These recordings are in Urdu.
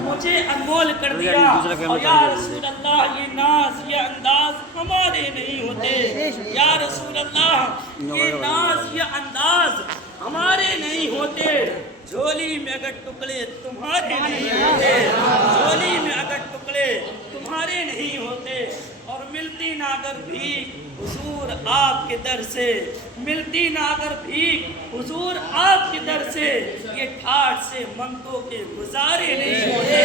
مجھے انمول کر دیا، اور یا رسول اللہ یہ ناز یہ انداز ہمارے نہیں ہوتے، یا رسول اللہ یہ ناز یہ انداز ہمارے نہیں ہوتے، جھولی میں اگر ٹکڑے تمہارے نہیں ہوتے، جھولی میں اگر ٹکڑے تمہارے نہیں ہوتے، اور ملتی نہ اگر بھیک حضور آپ کے در سے، ملتی نہ اگر بھیک حضور آپ کے در سے، یہ ٹھاٹ سے منگتوں کے گزارے نہیں ہوتے،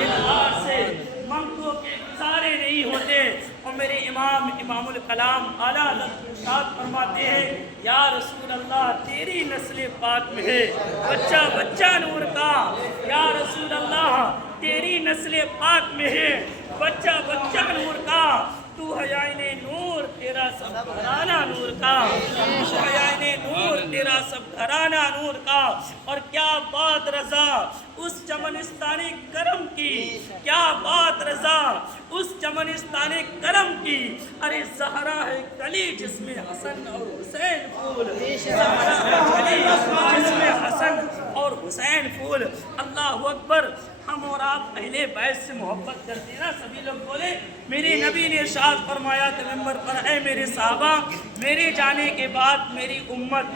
یہ ٹھاٹ سے منگتوں کے گزارے نہیں ہوتے۔ اور میرے امام الکلام اعلیٰ حضرت ارشاد فرماتے ہیں، یا رسول اللہ تیری نسل پاک میں ہے بچہ بچہ نور کا، یا رسول اللہ تیری نسل پاک میں ہے بچہ بچہ نور کا، تو ہے عین نور تیرا سب گھرانہ نور کا، تو ہے عین نور تیرا سب گھرانہ نور کا۔ اور کیا بات رضا اس چمنستان کرم کی، کیا بات رضا اس چمنستان کرم کی، ارے زہرا ہے کلی جس میں حسن اور حسین پھول، زہرا ہے کلی جس میں حسن اور حسین پھول۔ اللہ اکبر۔ ہم اور آپ اہل بیت سے محبت کرتے ہیں نا، سبھی لوگ بولے۔ میرے نبی نے ارشاد فرمایا تھا ممبر پر، اے میرے صحابہ میرے جانے کے بعد میری امت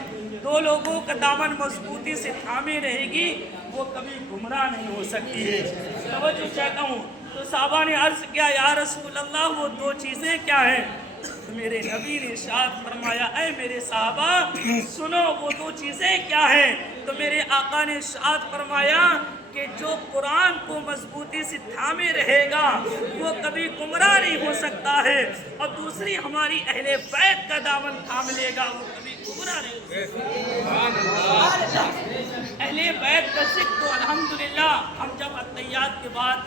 دو لوگوں کا دامن مضبوطی سے تھامے رہے گی، وہ کبھی گمراہ نہیں ہو سکتی ہے۔ توجہ چاہتا ہوں، تو صحابہ نے عرض کیا یا رسول اللہ وہ دو چیزیں کیا ہیں؟ تو میرے نبی نے ارشاد فرمایا اے میرے صحابہ سنو وہ دو چیزیں کیا ہیں؟ تو میرے آقا نے ارشاد فرمایا کہ جو قرآن کو مضبوطی سے تھامے رہے گا وہ کبھی گمراہ نہیں ہو سکتا ہے، اور دوسری ہماری اہل بیت کا دامن تھام لے گا وہ کبھی گمراہ نہیں ہو سکتا۔ اہل بیت کا ذکر تو الحمدللہ ہم جب اتحیات کے بعد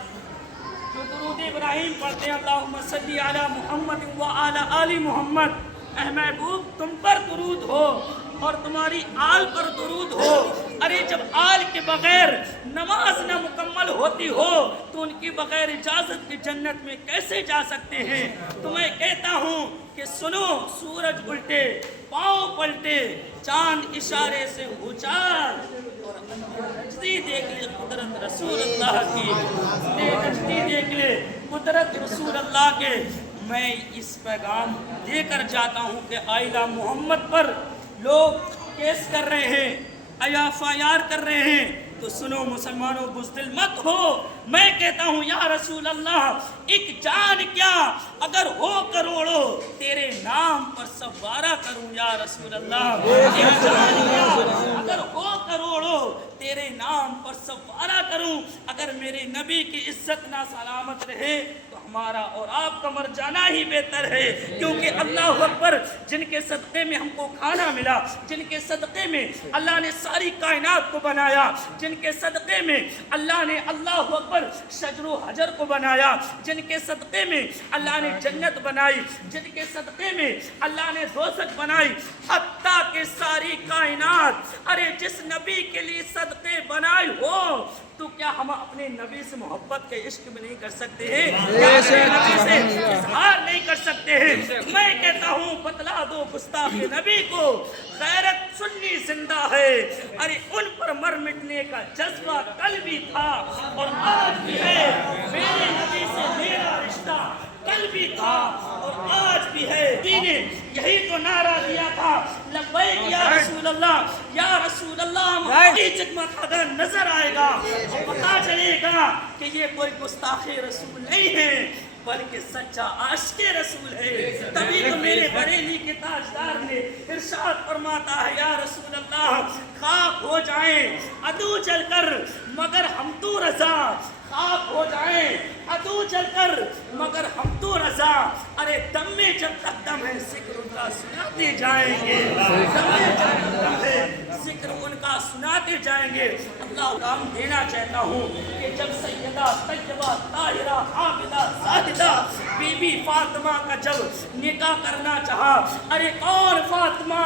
جو درود ابراہیم پڑھتے ہیں، اللہم صلی علی محمد وعلی آل محمد، اے محبوب تم پر درود ہو اور تمہاری آل پر درود ہو۔ ارے جب آل کے بغیر نماز نہ مکمل ہوتی ہو تو ان کی بغیر اجازت کی جنت میں کیسے جا سکتے ہیں؟ تو میں کہتا ہوں کہ سنو، سورج الٹے پاؤں پلٹے چاند اشارے سے اچار، اور نجدی دیکھ لے قدرت رسول اللہ کی، نجدی دیکھ لے قدرت رسول اللہ کے۔ میں اس پیغام دے کر جاتا ہوں کہ آئلہ محمد پر لوگ کیس کر رہے ہیں، ایافایار کر رہے ہیں، تو سنو مسلمانوں بزدل مت ہو۔ میں کہتا ہوں یا رسول اللہ ایک جان کیا اگر ہو کروڑوں تیرے نام پر سوارا کروں، یا رسول اللہ ایک جان کیا اگر ہو کروڑوں تیرے نام پر سوارا کروں۔ اگر میرے نبی کی عزت نہ سلامت رہے تو ہمارا اور آپ کا مر جانا ہی بہتر ہے، کیونکہ اللہ اکبر جن کے صدقے میں ہم کو کھانا ملا، جن کے صدقے میں اللہ نے ساری کائنات کو بنایا، جن کے صدقے میں اللہ نے اللہ اکبر شجر و حجر کو بنایا، جن کے صدقے میں اللہ نے جنت بنائی، جن کے صدقے میں اللہ نے دوزخ بنائی، حتیٰ کہ ساری کائنات ارے جس نبی کے لیے صدقے بنائی ہو تو کیا ہم اپنے نبی سے محبت کے عشق میں نہیں کر سکتے ہیں؟ کیا اپنے نبی سے اظہار نہیں کر سکتے ہیں؟ میں کہتا ہوں بتلا دو گستاخ نبی کو، غیرت سنی زندہ ہے، ارے ان پر مر مٹنے کا جذبہ کل بھی تھا اور آج بھی ہے، میرے نبی سے میرا رشتہ کل بھی تھا اور آج بھی ہے۔ نے یہی تو نعرہ دیا تھا لبیک یا رسول اللہ، یا رسول اللہ ہماری جگمگاتا نظر آئے گا اور پتا چلے گا کہ یہ کوئی گستاخ رسول نہیں ہے بلکہ سچا عاشق رسول ہے۔ تبھی تو میرے بریلی کے تاجدار نے ارشاد فرماتا ہے یا رسول اللہ خاک ہو جائیں عدو جل کر مگر ہم تو رضا، خاک ہو جائیں عدو جل کر مگر ہم تو رضا، ارے دم میں جب تک دم ہے ذکر ان کا سناتے جائیں گے، دم میں جب تک دم ہے ذکر ان کا سناتے جائیں گے۔ اللہ کام دینا چاہتا ہوں کہ جب سیدہ طیبہ طاہرہ حامدہ زاہدہ بی بی فاطمہ کا جب نکاح کرنا چاہا، ارے کون فاطمہ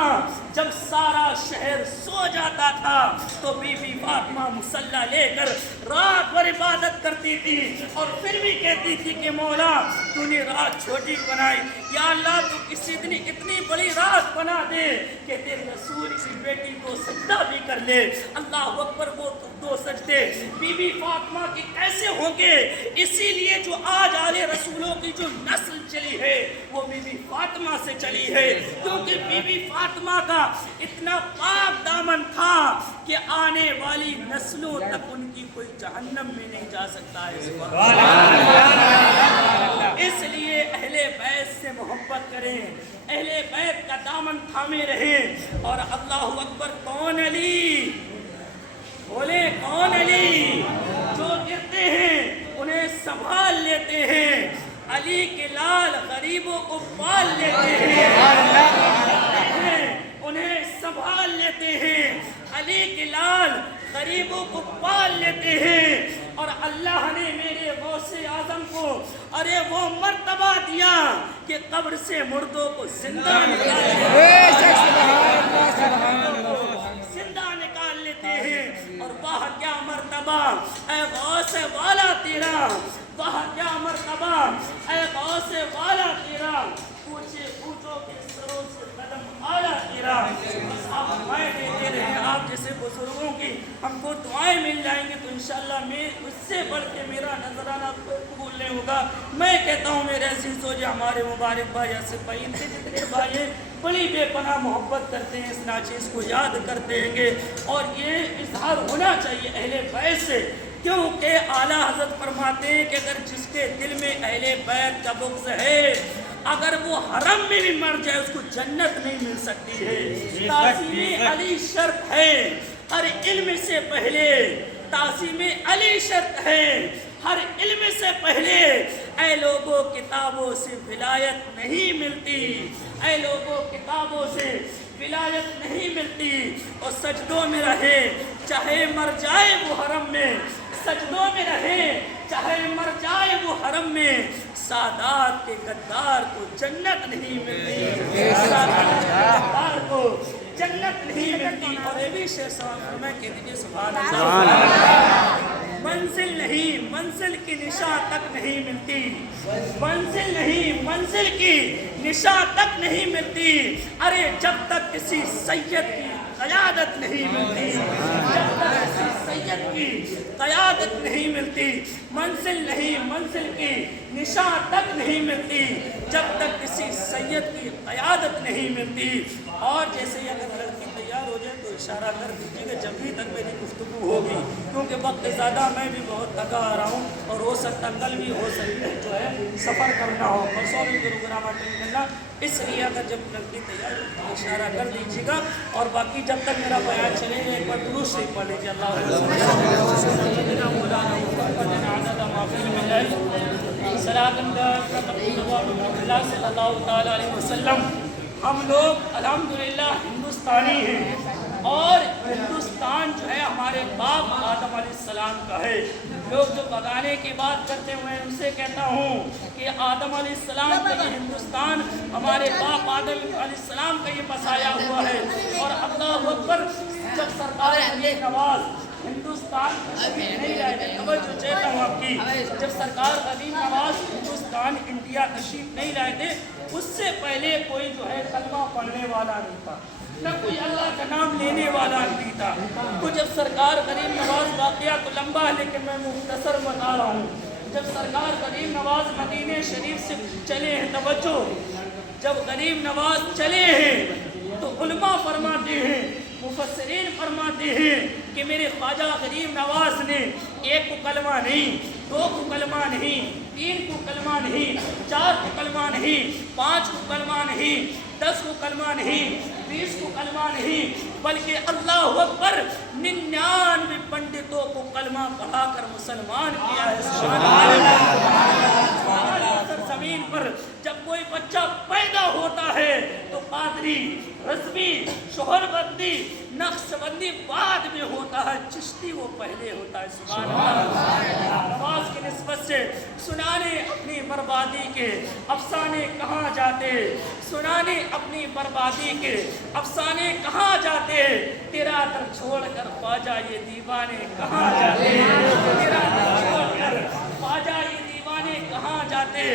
جب سارا شہر سو جاتا تھا تو بی بی فاطمہ مصلی لے کر رات بھر عبادت کرتی تھی اور پھر بھی کہتی تھی کہ مولا تو نے رات چھوٹی بنائی، یا اللہ تو اسی دن اتنی بڑی رات بنا دے کہ تیرے رسول کی بیٹی کو سجدہ بھی کر لے. اللہ اکبر. وہ دو سجدے بی بی فاطمہ کے کیسے ہوں گے؟ اسی لیے جو آج آلے رسولوں کی جو نسل چلی ہے وہ بی بی فاطمہ سے چلی ہے، کیونکہ بی بی فاطمہ کا اتنا پاک دامن تھا کہ آنے والی نسلوں تک ان کی کوئی جہنم میں نہیں جا سکتا ہے. اس لیے اہل بیت سے محبت کریں، اہل بیت کا دامن تھامے رہیں. اور اللہ اکبر. کون علی؟ بولے کون علی؟ جو گرتے ہیں انہیں سنبھال لیتے ہیں. علی کے لال غریبوں کو پال لیتے ہیں، انہیں سنبھال لیتے ہیں. علی کے لال غریبوں کو پال لیتے ہیں. اور اللہ نے میرے غوث اعظم کو ارے وہ مرتبہ دیا کہ قبر سے مردوں کو زندہ نکال لیتے ہیں. اور واہ کیا مرتبہ اے غوث والا تیرا، واہ کیا مرتبہ اے غوث والا تیرا. پوچھو کہ سروں سے قدم آلہ تیرا. آپ دعائیں دیتے رہے، آپ جیسے بزرگوں کی ہم کو دعائیں مل جائیں گے تو انشاءاللہ میں اس سے بڑھ کے میرا نظرانہ قبول نہیں ہوگا. میں کہتا ہوں میرے عزیزو جو ہمارے مبارک بھائی ایسے بھائی ان کے جتنے بھائی بڑی بے پناہ محبت کرتے ہیں، اس ناچیز کو یاد کرتے ہیں گے. اور یہ اظہار ہونا چاہیے اہل بیت سے، کیونکہ اعلیٰ حضرت فرماتے ہیں کہ اگر جس کے دل میں اہل بیت کا بغض ہے، اگر وہ حرم میں بھی مر جائے اس کو جنت نہیں مل سکتی ہے. تعظیم علی شرط ہے ہر علم سے پہلے، تعظیم علی شرط ہے ہر علم سے پہلے. اے لوگوں کتابوں سے ولایت نہیں ملتی، اے لوگوں کتابوں سے ولایت نہیں ملتی. اور سجدوں میں رہے چاہے مر جائے وہ حرم میں، سجدوں میں رہے چاہے مر جائے وہ حرم میں. سادات کے غدار کو جنت نہیں ملتی، سادات کے غدار کو جنت نہیں ملتی. اور یہ بھی شعر سوال فرمائے کہ دیجئے سبحان اللہ. منزل نہیں منزل کی نشان تک نہیں ملتی، منزل نہیں منزل کی نشان تک نہیں ملتی. ارے جب تک کسی سید کی قیادت نہیں ملتی، جب تک کسی سید کی قیادت نہیں ملتی، منزل نہیں منزل کی نشان تک نہیں ملتی جب تک کسی سید کی قیادت نہیں ملتی. اور جیسے ہی اگر لڑکی تیار ہو جائے تو اشارہ کر دیجیے کہ جب بھی تک میری گفتگو ہوگی، کیونکہ وقت زیادہ میں بھی بہت تھکا آ رہا ہوں اور ہو سکتا کل بھی ہو سکتا ہے جو ہے سفر کرنا ہو، پرسوں بھی پروگرام اٹینڈ کرنا. اس لیے اگر جب لڑکی تیار ہو تو اشارہ کر دیجیے گا. اور باقی جب تک میرا بیان چلے گا ایک بار درود شریف پڑھ لیجیے. ہم لوگ الحمدللہ ہندوستانی ہیں اور ہندوستان جو ہے ہمارے باپ آدم علیہ السلام کا ہے. لوگ جو بگانے کی بات کرتے ہیں میں ان سے کہتا ہوں کہ آدم علیہ السلام کا یہ ہندوستان ہمارے باپ آدم علیہ السلام کا یہ بسایا ہوا ہے. اور اللہ اکبر. جب سرکار غریب نواز ہندوستان نہیں لائے تھے، توجہ چاہتا ہوں آپ کی، جب سرکار غریب نواز ہندوستان انڈیا تشریف نہیں لائے تھے اس سے پہلے کوئی جو ہے کلمہ پڑھنے والا نہیں تھا، نہ کوئی اللہ کا نام لینے والا نہیں تھا. تو جب سرکار غریب نواز، واقعہ تو لمبا ہے لیکن میں مختصر بتا رہا ہوں، جب سرکار غریب نواز مدینہ شریف سے چلے ہیں، توجہ، جب غریب نواز چلے ہیں تو علماء فرماتے ہیں، مفسرین فرماتے ہیں کہ میرے خواجہ غریب نواز نے ایک کو کلمہ نہیں، دو کو کلمہ نہیں، تین کو کلمہ نہیں، چار کو کلمہ نہیں، پانچ کو کلمہ نہیں، 10 کو کلمہ نہیں، 20 کو کلمہ نہیں، بلکہ اللہ اکبر 99 پنڈتوں کو کلمہ پڑھا کر مسلمان کیا ہے. زمین پر جب کوئی بچہ پیدا ہوتا ہے تو قادری، رضوی، شوہر بندی، نقش بندی بعد میں ہوتا ہے، چشتی وہ پہلے ہوتا ہے. سبحان اللہ. نواز کی نسبت سے سنانے اپنی بربادی کے افسانے کہاں جاتے، سنانے اپنی بربادی کے افسانے کہاں جاتے، تیرا در چھوڑ کر خواجہ یہ دیوانے کہاں جاتے، تیرا در چھوڑ کر خواجہ یہ دیوانے کہاں جاتے.